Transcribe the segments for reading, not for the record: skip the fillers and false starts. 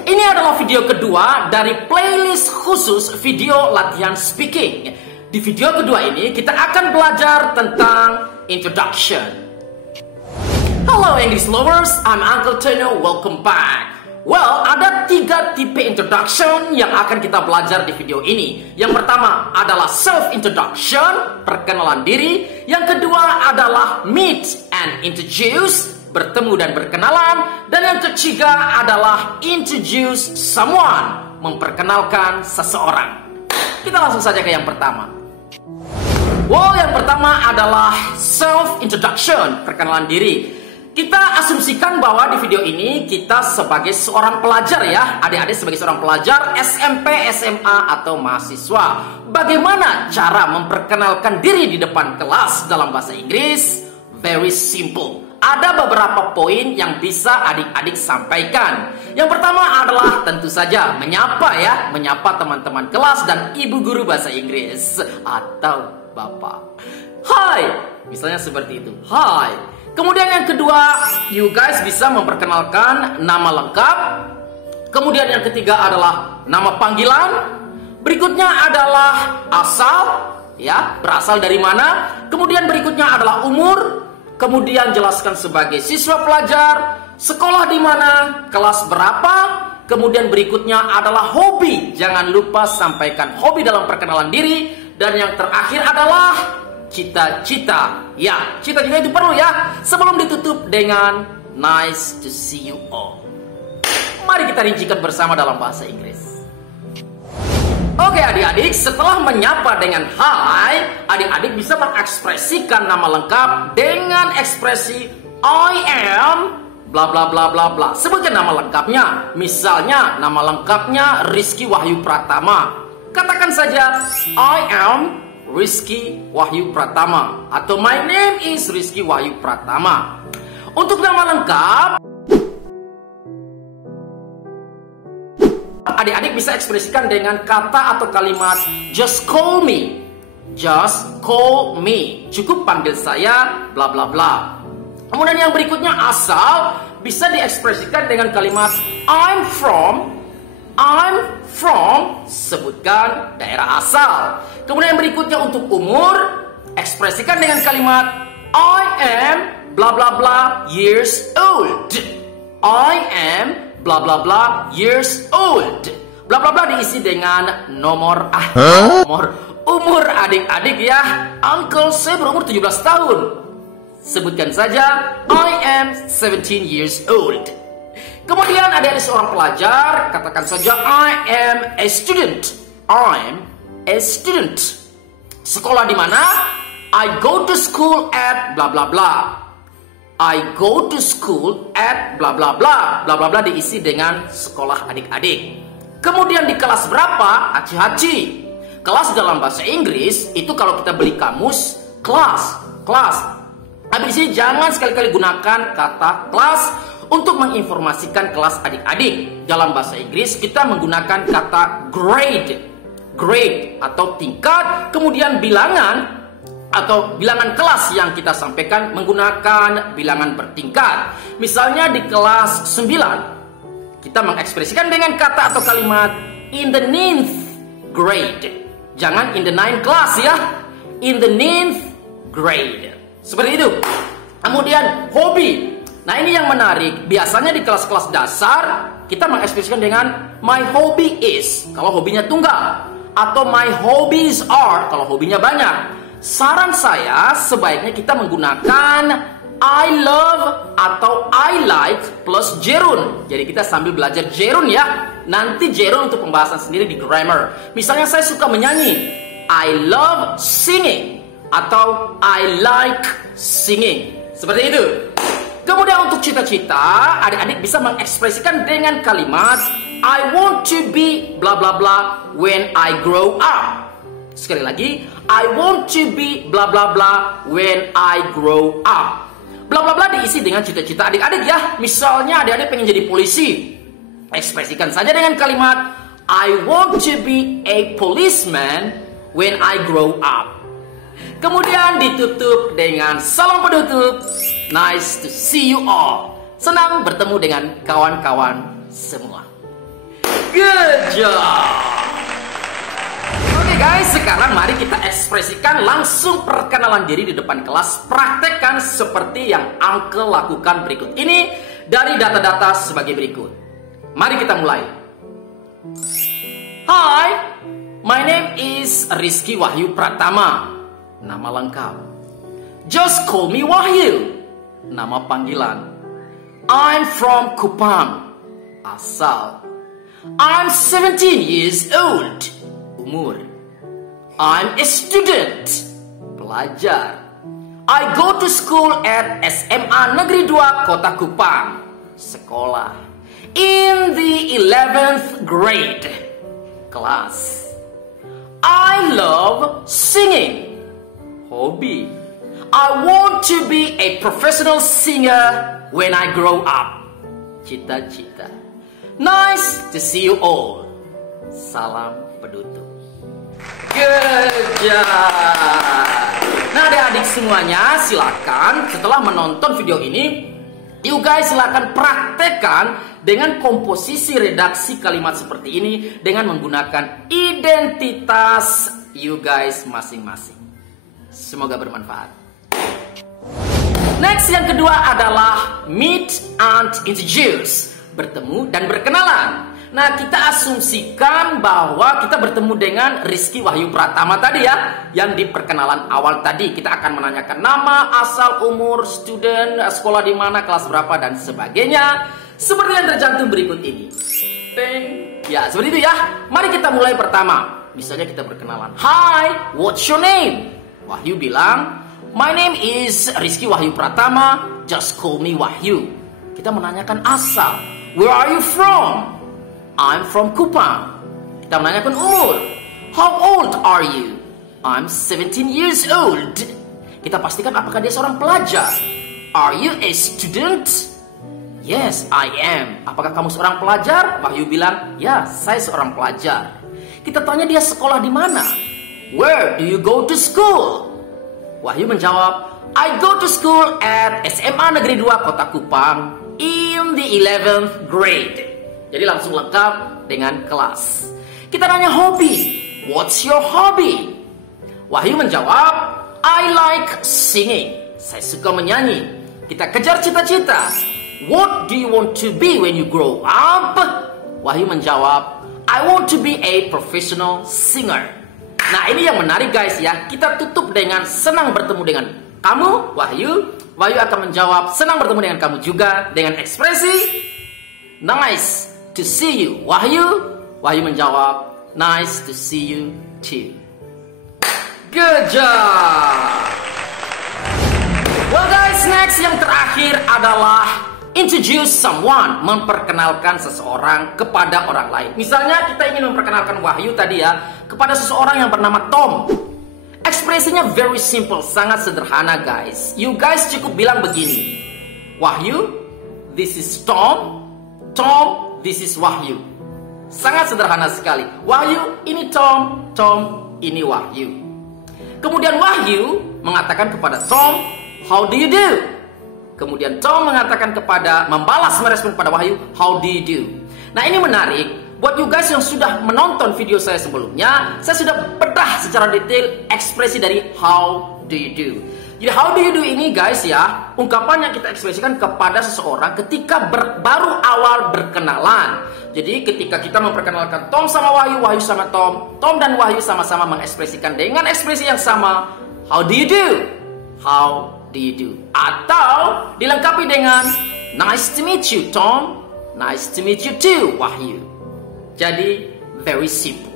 Ini adalah video kedua dari playlist khusus video latihan speaking. Di video kedua ini kita akan belajar tentang introduction. Hello English lovers, I'm Uncle Teno, welcome back. Well, ada 3 tipe introduction yang akan kita belajar di video ini. Yang pertama adalah self-introduction, perkenalan diri. Yang kedua adalah meet and introduce, bertemu dan berkenalan. Dan yang ketiga adalah introduce someone, memperkenalkan seseorang. Kita langsung saja ke yang pertama. Wow, yang pertama adalah self-introduction, perkenalan diri. Kita asumsikan bahwa di video ini kita sebagai seorang pelajar ya, adik-adik sebagai seorang pelajar SMP, SMA, atau mahasiswa. Bagaimana cara memperkenalkan diri di depan kelas dalam bahasa Inggris? Very simple. Ada beberapa poin yang bisa adik-adik sampaikan. Yang pertama adalah tentu saja menyapa ya, menyapa teman-teman kelas dan ibu guru bahasa Inggris atau bapak. Hai, misalnya seperti itu. Hai. Kemudian yang kedua, you guys bisa memperkenalkan nama lengkap. Kemudian yang ketiga adalah nama panggilan. Berikutnya adalah asal, ya, berasal dari mana. Kemudian berikutnya adalah umur. Kemudian jelaskan sebagai siswa pelajar, sekolah di mana, kelas berapa. Kemudian berikutnya adalah hobi. Jangan lupa sampaikan hobi dalam perkenalan diri. Dan yang terakhir adalah cita-cita. Ya, cita-cita itu perlu ya. Sebelum ditutup dengan nice to see you all. Mari kita rincikan bersama dalam bahasa Inggris. Oke adik-adik, setelah menyapa dengan hi, adik-adik bisa mengekspresikan nama lengkap dengan ekspresi I am bla bla bla bla bla. Sebutkan nama lengkapnya. Misalnya nama lengkapnya Rizky Wahyu Pratama. Katakan saja I am Rizky Wahyu Pratama atau my name is Rizky Wahyu Pratama. Untuk nama lengkap, adik-adik bisa ekspresikan dengan kata atau kalimat just call me. Just call me. Cukup panggil saya bla bla bla. Kemudian yang berikutnya asal bisa diekspresikan dengan kalimat I'm from, sebutkan daerah asal. Kemudian yang berikutnya untuk umur, ekspresikan dengan kalimat I am bla bla bla years old. I am bla bla bla years old. Bla bla bla diisi dengan nomor umur adik-adik ya. Uncle saya berumur 17 tahun. Sebutkan saja I am 17 years old. Kemudian ada seorang pelajar, katakan saja I am a student. I'm a student. Sekolah di mana? I go to school at bla bla bla. I go to school at bla bla bla. Bla bla bla diisi dengan sekolah adik-adik. Kemudian di kelas berapa? Hati-hati. Kelas dalam bahasa Inggris itu kalau kita beli kamus, kelas. Habis ini jangan sekali-kali gunakan kata kelas untuk menginformasikan kelas adik-adik. Dalam bahasa Inggris kita menggunakan kata grade atau tingkat. Kemudian bilangan atau bilangan kelas yang kita sampaikan menggunakan bilangan bertingkat. Misalnya di kelas 9 kita mengekspresikan dengan kata atau kalimat in the 9th grade. Jangan in the 9th class ya. In the 9th grade. Seperti itu. Kemudian hobi. Nah ini yang menarik. Biasanya di kelas-kelas dasar kita mengekspresikan dengan my hobby is kalau hobinya tunggal, atau my hobbies are kalau hobinya banyak. Saran saya sebaiknya kita menggunakan I love atau I like plus gerund. Jadi kita sambil belajar gerund ya. Nanti gerund untuk pembahasan sendiri di grammar. Misalnya saya suka menyanyi, I love singing atau I like singing. Seperti itu. Kemudian untuk cita-cita, adik-adik bisa mengekspresikan dengan kalimat I want to be bla bla bla when I grow up. Sekali lagi, I want to be bla bla bla when I grow up. Bla bla bla diisi dengan cita-cita adik-adik ya. Misalnya adik-adik pengen jadi polisi. Ekspresikan saja dengan kalimat I want to be a policeman when I grow up. Kemudian ditutup dengan salam penutup. Nice to see you all. Senang bertemu dengan kawan-kawan semua. Good job. Oke guys, sekarang mari kita ekspresikan langsung perkenalan diri di depan kelas. Praktekkan seperti yang Uncle lakukan berikut ini dari data-data sebagai berikut. Mari kita mulai. Hi, my name is Rizky Wahyu Pratama. Nama lengkap. Just call me Wahyu. Nama panggilan. I'm from Kupang. Asal. I'm 17 years old. Umur. I'm a student. Pelajar. I go to school at SMA Negeri 2 Kota Kupang. Sekolah. In the 11th grade. Kelas. I love singing. Hobi. I want to be a professional singer when I grow up. Cita-cita. Nice to see you all. Salam penutup. Good job. Nah adik-adik semuanya, silakan setelah menonton video ini, you guys silakan praktekkan dengan komposisi redaksi kalimat seperti ini dengan menggunakan identitas you guys masing-masing. Semoga bermanfaat. Next, yang kedua adalah meet and introduce. Bertemu dan berkenalan. Nah, kita asumsikan bahwa kita bertemu dengan Rizky Wahyu Pratama tadi ya. Yang di perkenalan awal tadi kita akan menanyakan nama, asal, umur, student, sekolah di mana, kelas berapa, dan sebagainya. Seperti yang tercantum berikut ini. Ya, seperti itu ya. Mari kita mulai pertama. Misalnya kita berkenalan. Hi, what's your name? Wahyu bilang, my name is Rizky Wahyu Pratama. Just call me Wahyu. Kita menanyakan asal. Where are you from? I'm from Kupang. Kita menanyakan umur. How old are you? I'm 17 years old. Kita pastikan apakah dia seorang pelajar. Are you a student? Yes, I am. Apakah kamu seorang pelajar? Wahyu bilang, ya, saya seorang pelajar. Kita tanya dia sekolah di mana. Where do you go to school? Wahyu menjawab, I go to school at SMA Negeri 2 Kota Kupang in the 11th grade. Jadi langsung lengkap dengan kelas. Kita nanya hobi. What's your hobby? Wahyu menjawab, I like singing. Saya suka menyanyi. Kita kejar cita-cita. What do you want to be when you grow up? Wahyu menjawab, I want to be a professional singer. Nah ini yang menarik guys ya. Kita tutup dengan senang bertemu dengan kamu, Wahyu. Wahyu akan menjawab senang bertemu dengan kamu juga dengan ekspresi nice to see you, Wahyu. Wahyu menjawab nice to see you too. Good job. Well guys, next yang terakhir adalah introduce someone, memperkenalkan seseorang kepada orang lain. Misalnya kita ingin memperkenalkan Wahyu tadi ya kepada seseorang yang bernama Tom. Ekspresinya very simple, sangat sederhana guys. You guys cukup bilang begini. Wahyu, this is Tom. Tom, this is Wahyu. Sangat sederhana sekali. Wahyu, ini Tom. Tom, ini Wahyu. Kemudian Wahyu mengatakan kepada Tom, how do you do? Kemudian Tom mengatakan merespon kepada Wahyu, how do you do? Nah ini menarik. Buat you guys yang sudah menonton video saya sebelumnya, saya sudah bedah secara detail ekspresi dari how do you do. Jadi how do you do ini guys ya, ungkapan yang kita ekspresikan kepada seseorang ketika baru awal berkenalan. Jadi ketika kita memperkenalkan Tom sama Wahyu, Wahyu sama Tom, Tom dan Wahyu sama-sama mengekspresikan dengan ekspresi yang sama, how do you do? How do you do? Atau dilengkapi dengan nice to meet you Tom, nice to meet you too Wahyu. Jadi very simple.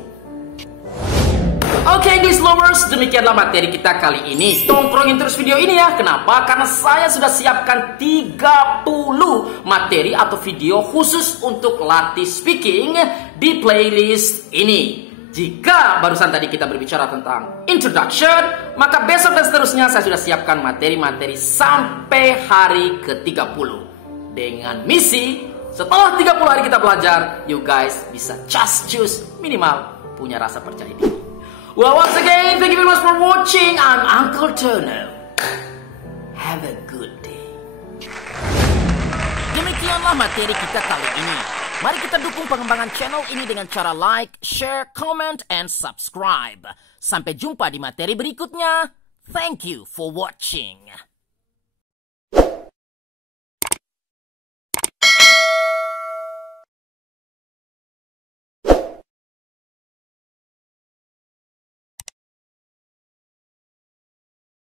Oke English lovers, demikianlah materi kita kali ini. Tongkrongin terus video ini ya. Kenapa? Karena saya sudah siapkan 30 materi atau video khusus untuk latih speaking di playlist ini. Jika barusan tadi kita berbicara tentang introduction, maka besok dan seterusnya saya sudah siapkan materi-materi sampai hari ke-30. Dengan misi, setelah 30 hari kita belajar, you guys bisa just choose minimal punya rasa percaya diri. Well, once again, thank you very much for watching. I'm Uncle Tono. Have a good day. Demikianlah materi kita kali ini. Mari kita dukung pengembangan channel ini dengan cara like, share, comment, and subscribe. Sampai jumpa di materi berikutnya. Thank you for watching.